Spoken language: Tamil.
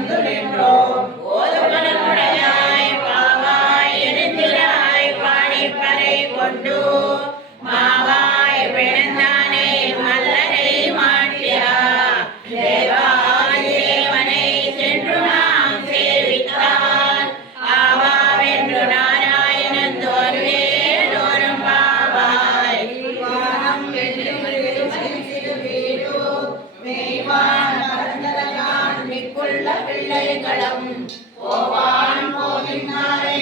வந்து நின்றோம். ஓதுபலமுடையாய் பாவாய் எழுந்திராய் பாடிப்பறை கொண்டு மாவாய் பிறந்தானே மல்லரை மாட்டியா தேவாதிதேவனை சென்று நாம் சேவித்தால் ஆவாவென்று நாராயணன் தோன்றே தோறும் பாவாய் வானம் மெய்வான் மறந்ததனால் மிக்குள்ள பிள்ளைகளும் போவான் போகின்றாரே